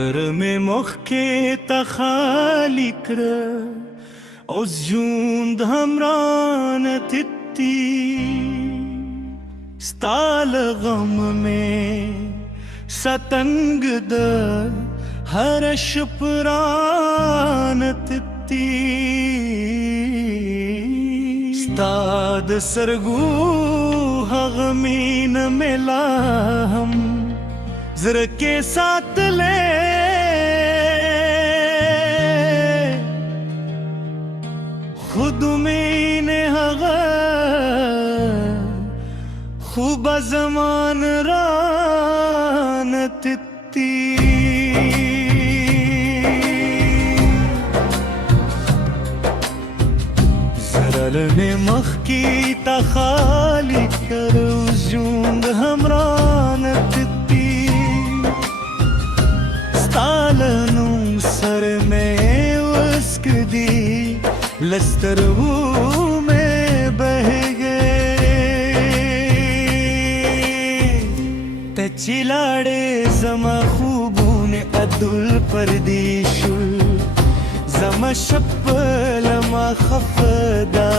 زر می مخ کې تخالی کړه اوس ژوند همران تتی ستال غم میں ستنگ د هر شپران تتی ستاد سرگو هغ مین ملا هم زر کے ساتھ لے خود مین هغ خوب زمان ران تتی زرل میں مخ کی تخالی کر ژوند همران تتی ستالنوں سر میں اسک دی لسترو میں بہ چلاڑے زما خوبون عدل پردیشل زما شپل ما خفدا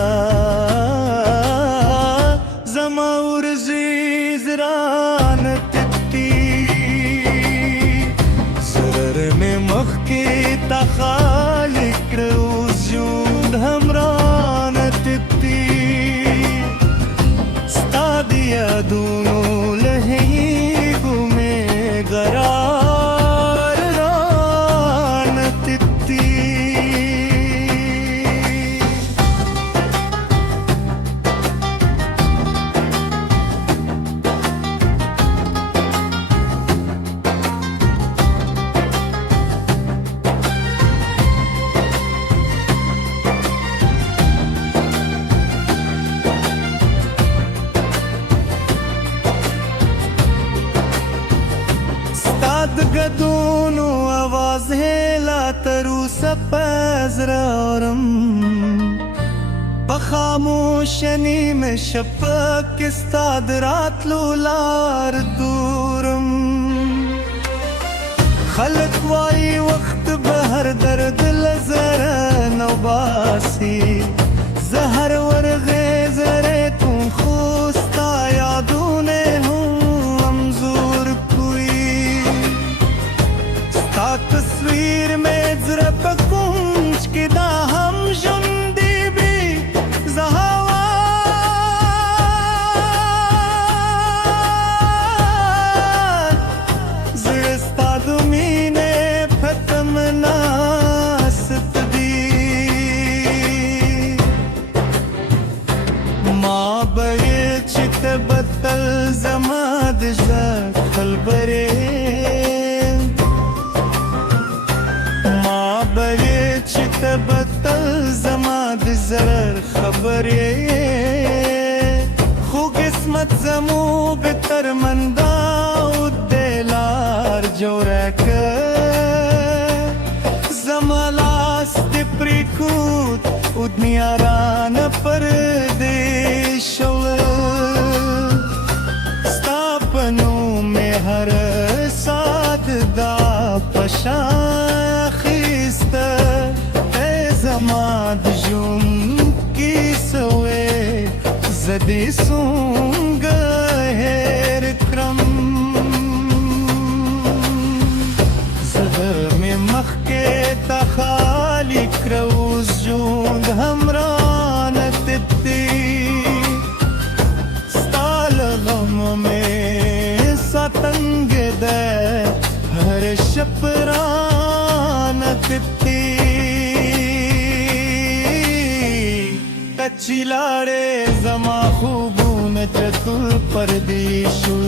زما ورزیز ران تتی زرر میں مخ کے تخالی کرو ژوند همران تتی ستا دیا دونوں قرار ران تتی गदोनो आवाज है ला तरु सपजरारम पखामोशनी में शपक इस्ताद रात लुलार दूरम खलक वाई वक्त बहर दर्द लजर नवासी जहर वर्गे जरे तुम खुस्ता यादूने हूँ अमजूर तस्वीर में जरब कुंज की दा हम जुंदी भी जहावा ज़िस्ता दुमीने फतम नास्त दी माँ बये चित बतल जमाद जखल बरे बतल जमाद जरर खबरे खू किस्मत जमू बितर मंदा उद्देलार जोरक जमलास दिप्रिकूत उद्नियारान परदेशल स्थापनों में हर साथ दा पशाखिस्त زماد جون کی سوے زدی سونگ ہیر کرم زہر میں مخ کے تخالی کروز جوند ہمران تتی ستال غم میں ستنگ دے ہر شپران تتی चिलाड़े जमा खूबून चतुल परदेशुल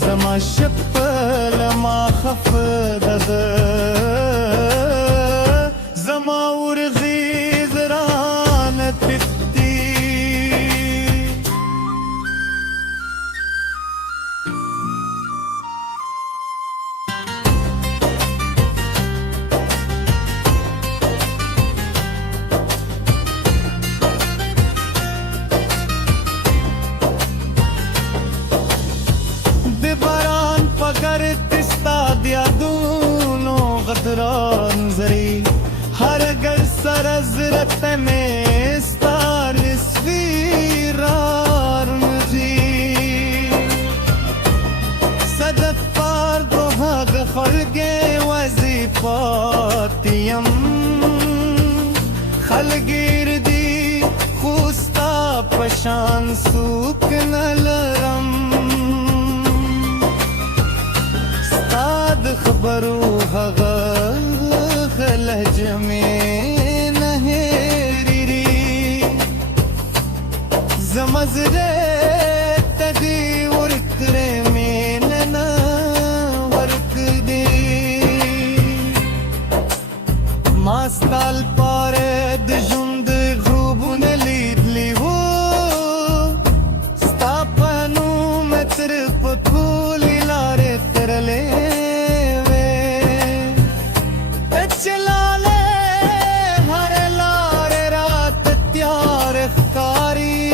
जमा शपल मा खफदद जमा उर्गीज रान तती अगर तिस्ता दिया दूं Hazret में स्टार स्वीरार मुझी صدف فرد وهاق خلقي وظيفاتي خلقي ردي خوستا پشان سوک نلرم ستاد خبرو هغه خلج में نهيري زمزره تدي ورکره में ننا ورک دي ماستال پاره د ژوند خوبونه لیدلی وو ستا په نوم تر په ټولې لارې ترلې وې چلاله هر لارې رات تیار ښکاري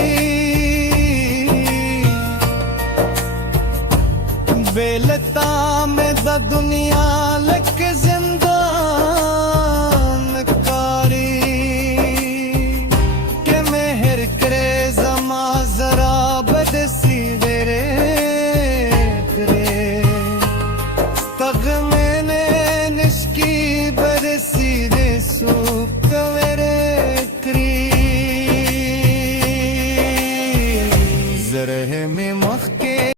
بېلتا مې د دنیا لکه